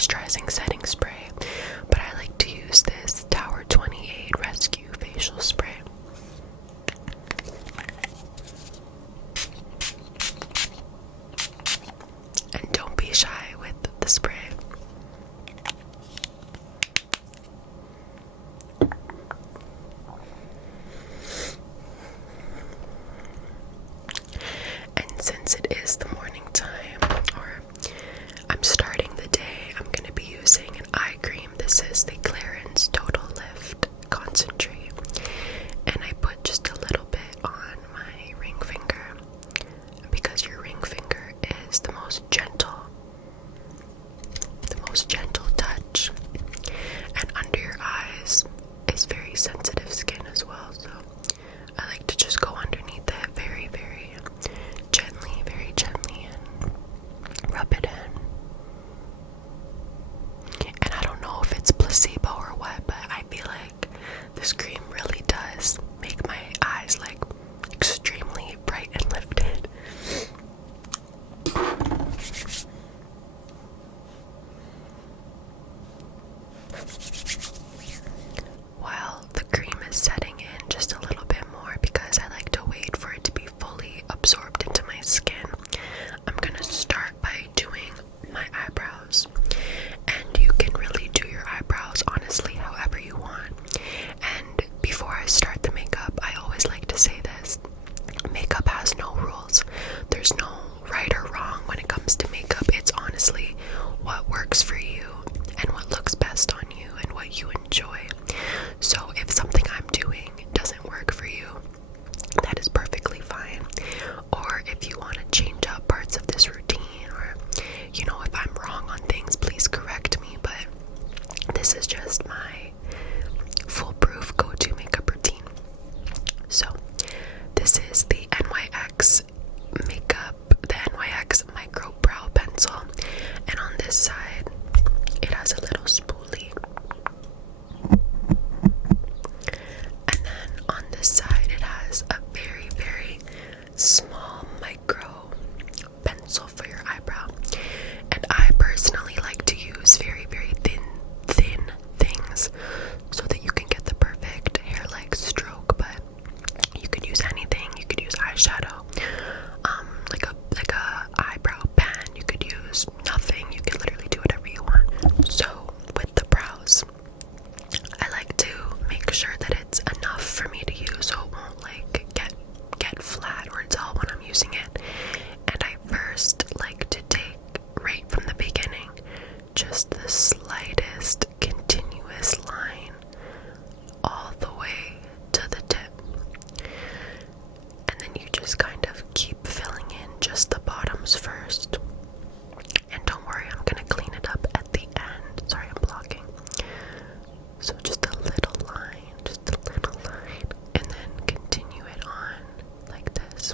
moisturizing setting spray, but I like to use this Tower 28 Rescue Facial Spray. And don't be shy with the spray. And since it is the morning time, or I'm starting the day, I'm going to be using an eye cream. This is the Clarins Total Lift Concentrate. And I put just a little bit on my ring finger, because your ring finger is the most gentle touch. And under your eyes is very sensitive skin as well, so I like to just go underneath it very, very gently and rub it in. And I don't know if it's placebo or what, but I feel like this cream really does make my eyes like extremely bright and lifted. While the cream is setting in just a little bit more, because I like to wait for it to be fully absorbed into my skin, I'm gonna start by doing my eyebrows. And you can really do your eyebrows honestly however you want. And before I start the makeup, I always like to say this: makeup has no rules. There's no right or wrong when it comes to makeup. It's honestly what works for you and what looks best on you and what you enjoy. So if something I'm doing doesn't work for you, that is perfectly fine. Or if you want to change up parts of this routine, or if I'm wrong on things, please correct me. But this is just my foolproof go-to makeup routine. So this is the NYX Micro Brow Pencil, and on this side it has a little spoolie, and then on this side it has a very, very small micro pencil for your eyebrow. And I personally like to use very, very thin things so that you can get the perfect hair-like stroke. But you could use anything. You could use eyeshadow, like a eyebrow pen. You could use nothing. You could literally do whatever you want. So with the brows, I like to make sure that it's enough for me to use, so it won't like get flat or dull when I'm using it. And I first like to take, right from the beginning, just the slightest continuous line all the way to the tip. And then you just kind of keep filling in just the bottoms first. And don't worry, I'm gonna clean it up at the end. Sorry, I'm blocking. So just a little line, and then continue it on like this.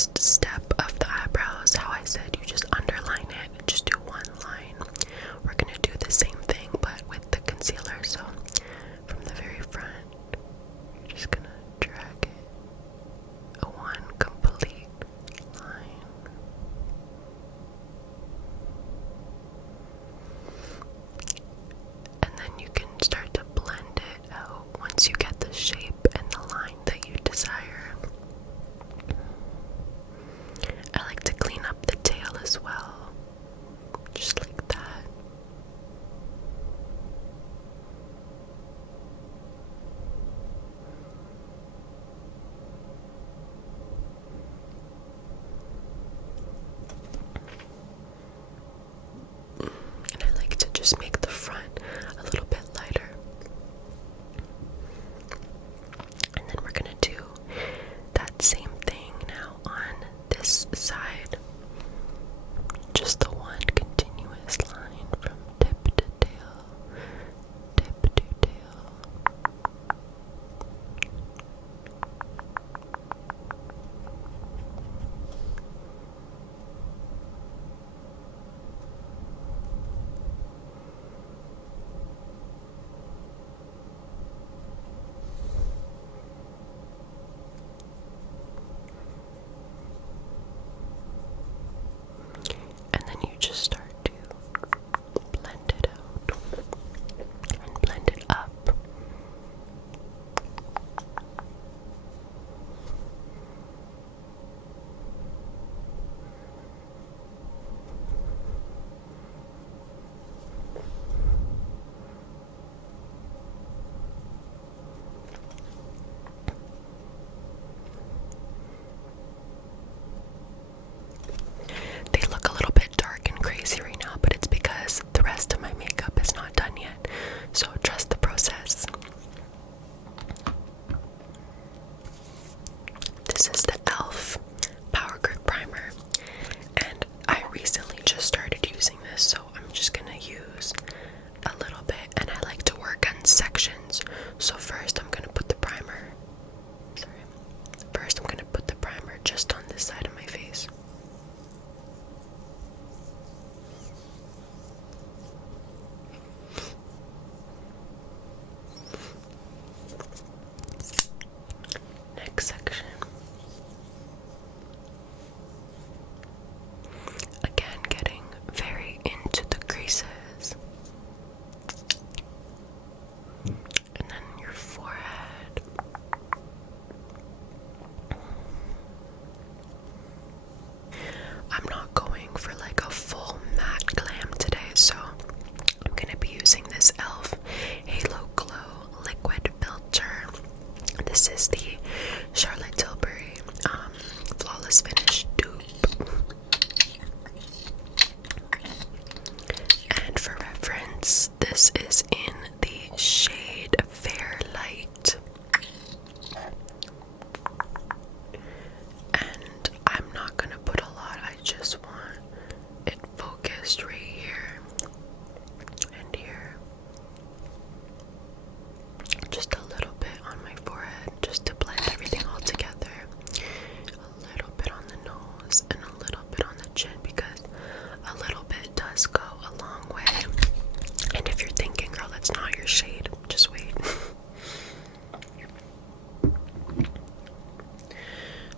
first step of the eyebrows, how I said you just underline it, just do one line. We're gonna do the same thing but with the concealer. So from the very front, you're just gonna drag it a one complete line. And then you can start to blend it out once you get the shape and the line that you desire. I like to clean up the tail as well, just like that. And I like to just make the front a little bit lighter. And then we're gonna do that same thing now on this side. Just the one continuous line from tip to tail, tip to tail. And then you just start to blend it out and blend it up. They look a little bit dark and crazy right now, but it's because the rest of my makeup is not done yet. So trust the process. This is the e.l.f. Power Grip Primer, and I recently just started using this, so I'm just gonna use a little bit, and I like to work on sections. So first I'm gonna put the primer, just on this side of my face. Next section. Again, getting very into the creases. And then your forehead. I'm not going for like a full matte glam today, so I'm gonna be using this e.l.f. Halo Glow Liquid Filter. This is the Charlotte Tilbury Flawless Finish dupe. And for reference, this is in the shade Fair Light. And I'm not gonna put a lot, I just want it focused right here and here. Just a little bit on my forehead, just to blend everything all together. A little bit on the nose and a little bit on the chin, because a little bit does go a long way. And if you're thinking, girl, that's not your shade, just wait.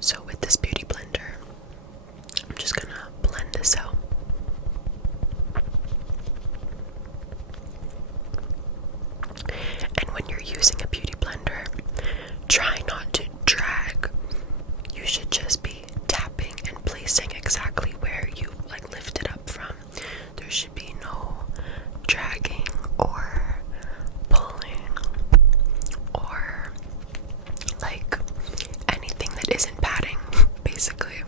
So with this beauty blender, I'm just gonna blend this out. And when you're using a beauty blender, try not to drag. You should just be tapping and placing exactly where you like lift it up from. There should be no dragging or pulling or like anything that isn't padding, basically.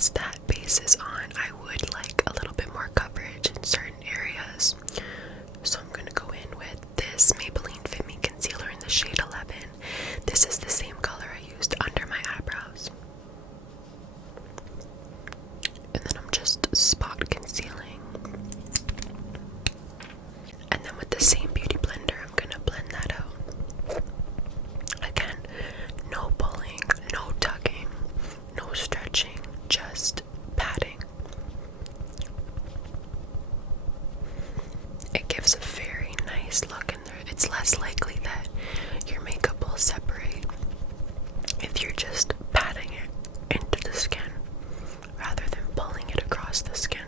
once that base is on, I would like a little bit more coverage in certain areas. So I'm gonna go in with this Maybelline Fit Me Concealer in the shade 11. This is the same color I used under my eyebrows. And then I'm just spot concealing. And then with the same beauty blender, I'm gonna blend that out. Again, no pulling, no tugging, no stretching, just patting. It gives a very nice look in there. It's less likely that your makeup will separate if you're just patting it into the skin rather than pulling it across the skin.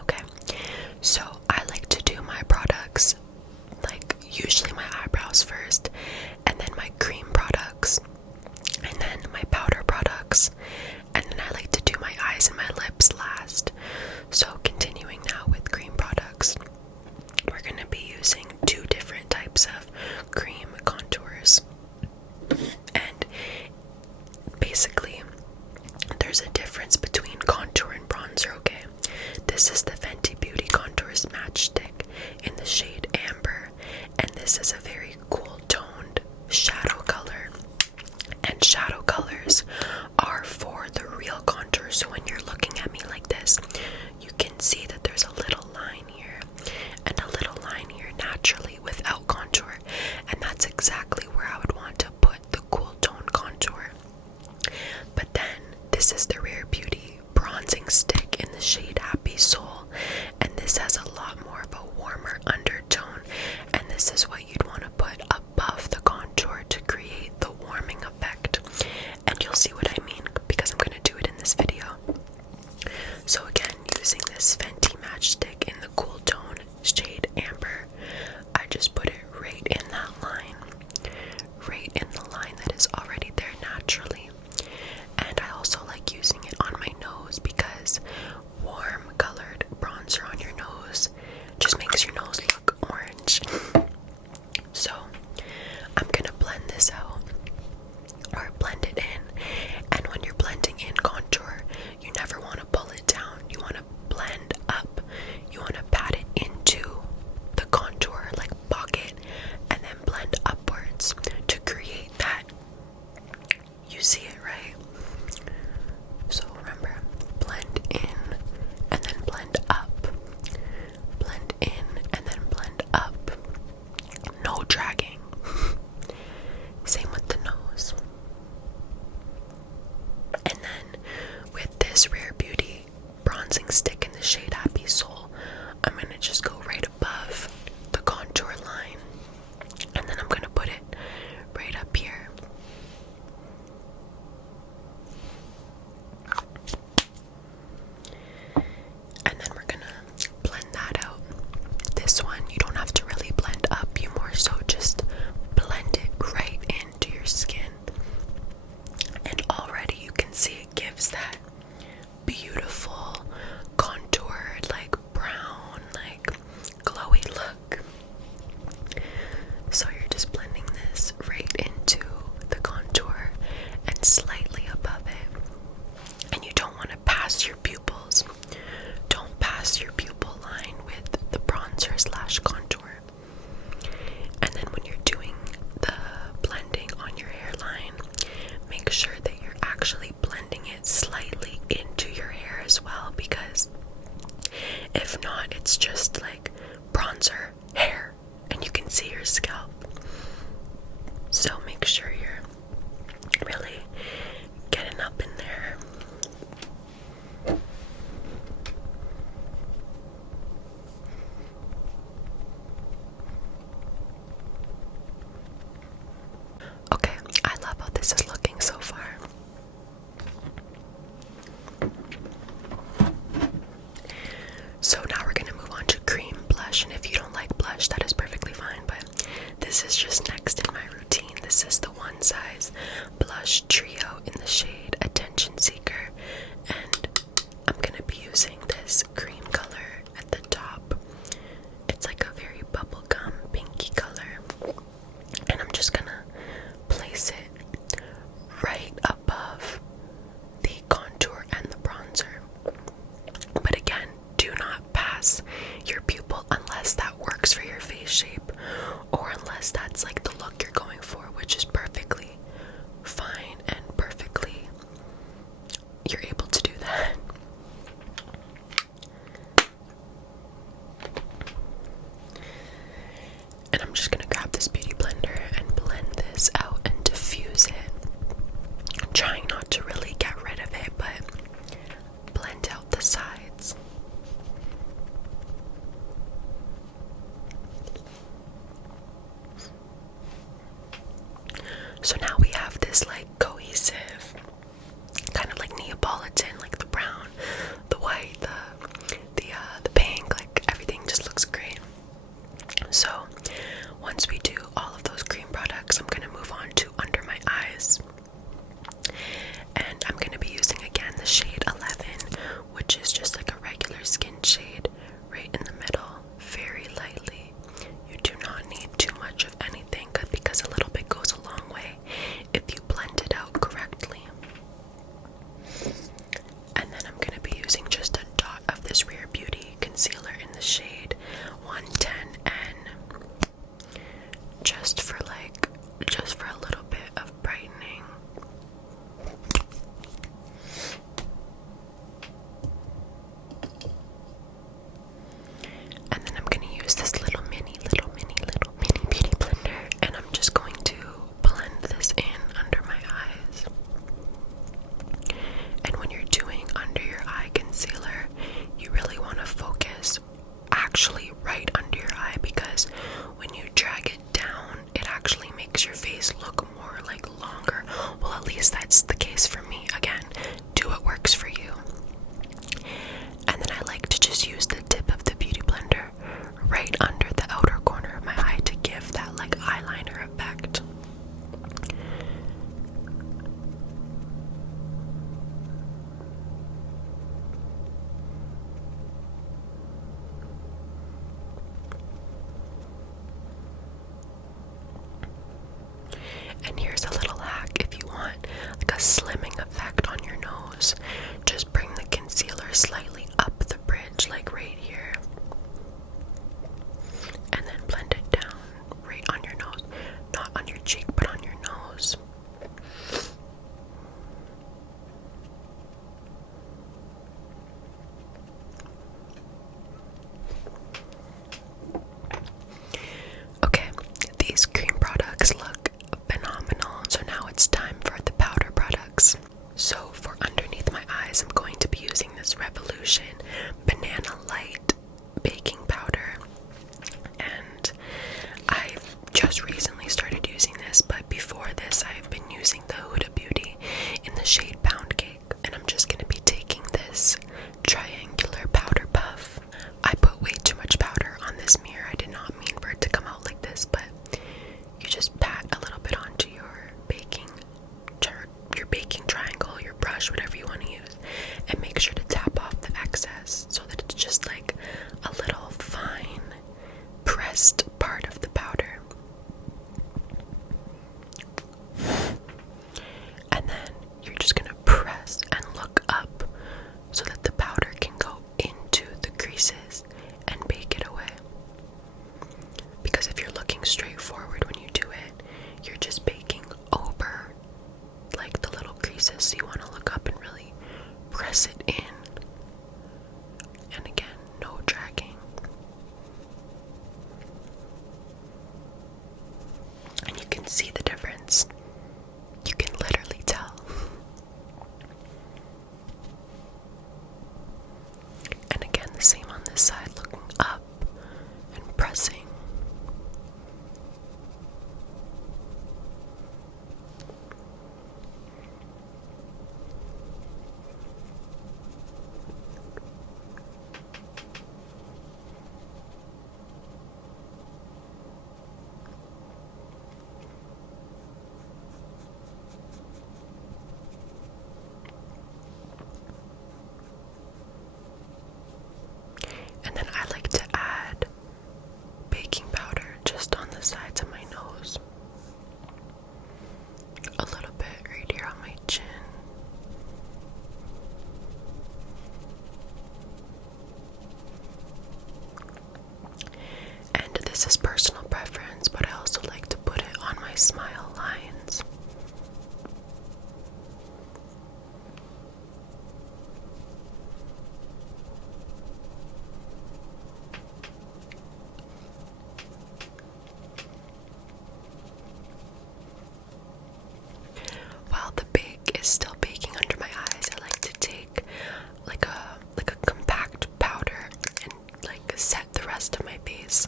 Okay, so I like to do my products, like usually my eyebrows first, and then my cream products, and then my powder products, and then I like to do my eyes and my lips last. So continuing now with cream products, we're going to be using two different types of cream contours. And basically, there's a difference between contour and bronzer, okay? This is the Fenty Beauty Contours Matchstick in the shade Amber, and this is a very cool toned shadow color. And shadow colors are for the real contour, so when you're looking at me like this, you can see that there's a little line here and a little line here naturally without contour, and that's exactly where I would want to put the cool tone contour. But then this is the Rare Beauty bronzing stick in the shade Happy Soul, and this has a lot more of a warmer undertone, and this is what you'd want to put above the contour to create the warming effect. And you'll see what I mean because I'm going to do it in this video. So again, using this Fenty Matchstick in the cool tone shade Amber, I just put it right in that line, right in the line that is already there naturally. And I also like using it on my nose because warm colored bronzer on your nose just makes your nose look orange. So I'm gonna blend this out, or blend it in. And when you're blending in contour, you never want to pull it down. You want to blend up. You want to pat it into the contour like pocket, and then blend upwards to create that. You see it, right? So remember, blend in and then blend up. Blend in and then blend up. No dragging. Same with the nose. And then with this Rare Beauty bronzing stick in the shade Happy Soul, I'm going to just go right above the contour line, and then I'm going to put it right up here. And then we're going to blend that out. This one, you don't have to really blend up, you more so just blend it right into your skin. And already you can see it gives that beautiful contoured, like brown, like glowy look. So you're just blending this right into the contour and slightly above it. And you don't want to pass your pupils. Don't pass your pupil line with the bronzer slash contour. And then when you're doing the blending on your hairline, make sure that you're actually blending it slightly into your hair as well, because if not, it's just like bronzer hair and you can see your scalp. So make sure you're really getting up in there. Okay, I love how this is looking so far. So now we're going to move on to cream blush, and if you don't like blush, that is perfectly fine, but this guys, I'm going to be using this Revolution Banana Light baking powder, and I've just recently started using this, but before this I've been using the Huda Beauty in the shade Pound Cake, and I'm just going to be taking this triangular powder puff. I put way too much powder on this mirror. I did not mean for it to come out like this, but you just pat a little bit onto your baking triangle, your brush, whatever you want to use, and make sure to tap off the excess so that it's just like a little fine pressed part of the powder. And then you're just gonna press and look up so that the powder can go into the creases and bake it away. Because if you're looking straight forward when you do it, you're just baking over like the little creases. So you want to look up and really press it in. And again, no dragging. And you can see the difference. You can literally tell. And again, the same on this side, looking up and pressing. And then I like to add baking powder just on the sides of my nose. A little bit right here on my chin. And this is personal preference, but I also like to put it on my smile lines. While the bake is still baking under my eyes, I like to take like a compact powder and like set the rest of my face.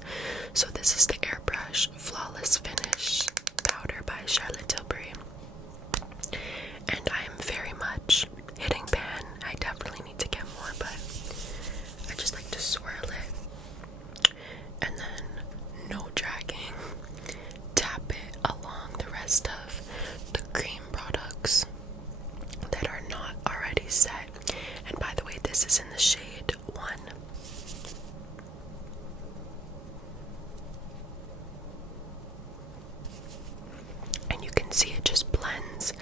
So this is the Airbrush Flawless Finish powder by Charlotte Tilbury, and I am very much hitting pan. I definitely need to get more, but I just like to swirl it and then no dragging, tap it along the rest of the cream products that are not already set. And by the way, this is in the shade 1. And you can see it just blends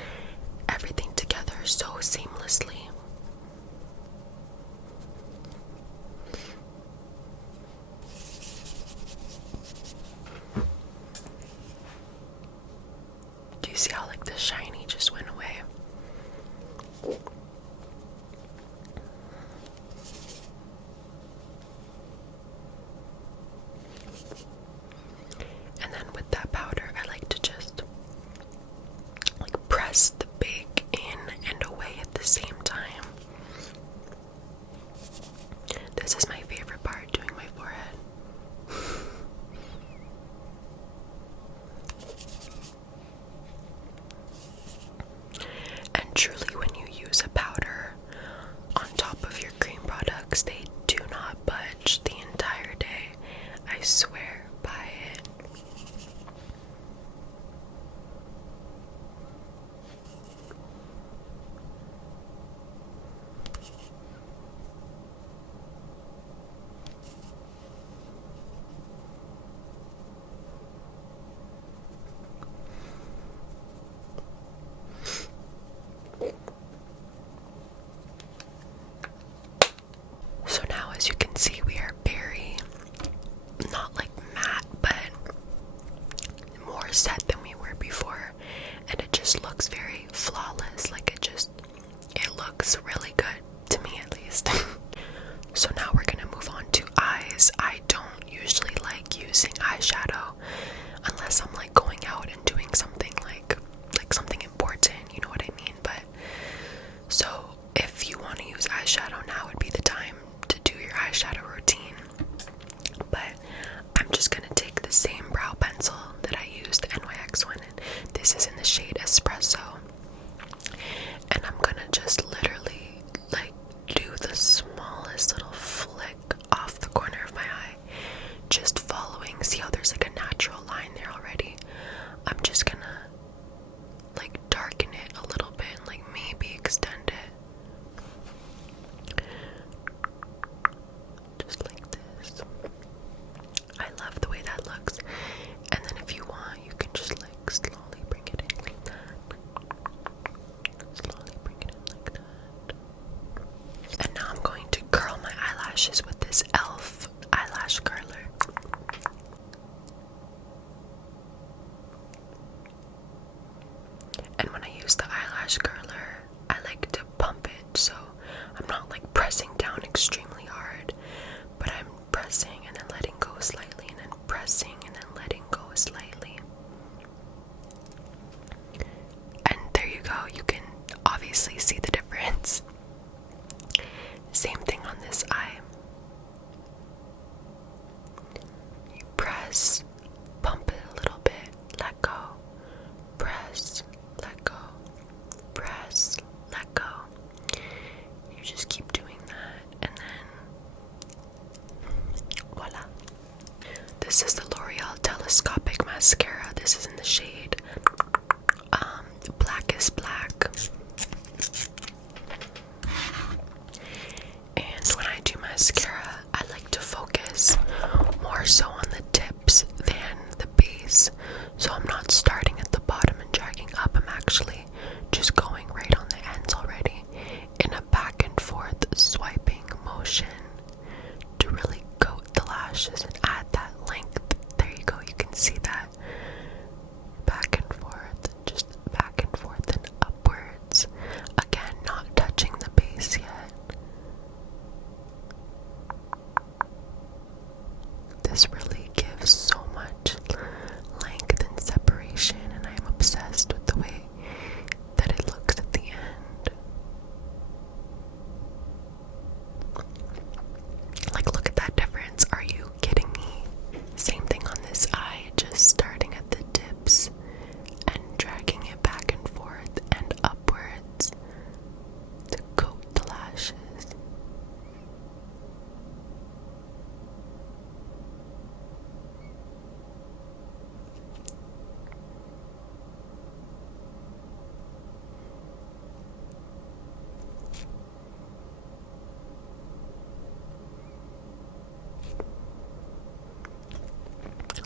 everything together so seamlessly. Do you see how like the shiny just went away? And then with that powder, I like to just like press the bake in and away at the same time. This is my favorite part, doing my forehead. And truly, when you use a powder on top of your cream products, they do not budge the entire day. I swear by it. So now, as you can see, we are very, not like matte, but more set than we were before, and it just looks very flawless. Like it looks really good to me, at least. So now we're gonna move on to eyes. I don't usually like using eyeshadow unless I'm like going out and doing something like something important, you know what I mean? But so if you want eyeshadow, now would be the time to do your eyeshadow routine. But I'm just gonna take the same brow pencil that I used, the NYX one, and this is in the shade Espresso. And I'm gonna just literally like do the smallest little flick off the corner of my eye, just following. See how there's like a natural line there already? I'm just gonna like darken it a little bit and like maybe extend it. Just like this. I love the way that looks. And then if you want, you can just like slowly bring it in like that. Slowly bring it in like that. And now I'm going to curl my eyelashes with this e.l.f. eyelash curler. And when I use the eyelash curler, I like to pump it, so I'm not like pressing down extremely hard, but I'm pressing and then letting go slightly, and then pressing and then letting go slightly. And there you go, you can obviously see the difference. Same thing on this eye. You press, pump it a little bit, let go, press, let go, press, let go. You just keep doing that, and then voila. This is the L'Oreal Telescopic Mascara. This is in the shade Blackest Black. And when I do mascara, I like to focus more so on the tips than the base. So I'm not starting at the bottom and dragging up. I'm actually just going right on the ends already in a back and forth swiping motion to really coat the lashes and add that length. There you go, you can see that. Back and forth, just back and forth and upwards. Again, not touching the base yet. This really gives so much length and separation, and I am obsessed with the way that it looks at the end. Like, look at that difference. Are you kidding me? Same thing on this eye, just starting at the tips and dragging it back and forth and upwards to coat the lashes.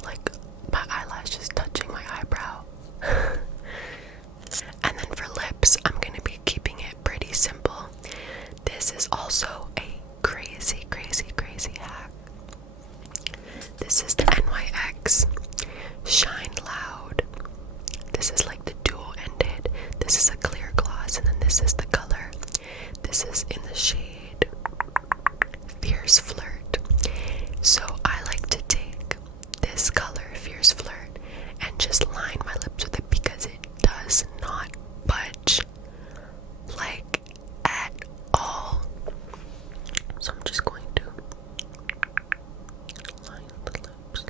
Like my eyelashes touching my eyebrow. And then for lips, I'm gonna be keeping it pretty simple. This is also a crazy, crazy, crazy hack. This is the NYX Shine Loud. This is like the dual-ended. This is a clear gloss, and then this is the color. This is in the shade Fierce Flirt. So I like to take this color, Fierce Flirt, and just line my lips with it because it does not budge like at all. So I'm just going to line the lips.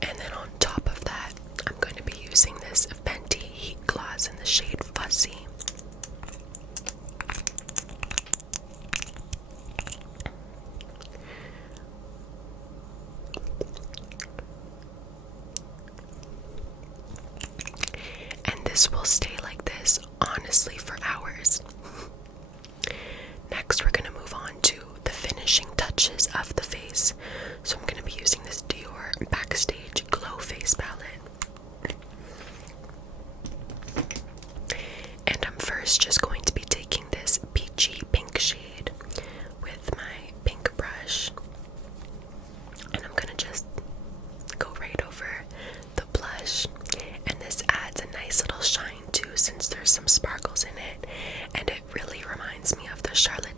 And then on top of that, I'm going to be using this Fenty Heat Gloss in the shade Fussy. And this will stay like this, honestly, for hours. Next, we're going to move on to the finishing touches of the face. So I'm going to be using this Dior Backstage Glow Face Palette. And I'm first just going to be taking this peachy pink shade with my pink brush. And I'm going to just go right over the blush. And this adds a nice little since there's some sparkles in it, and it really reminds me of the Charlotte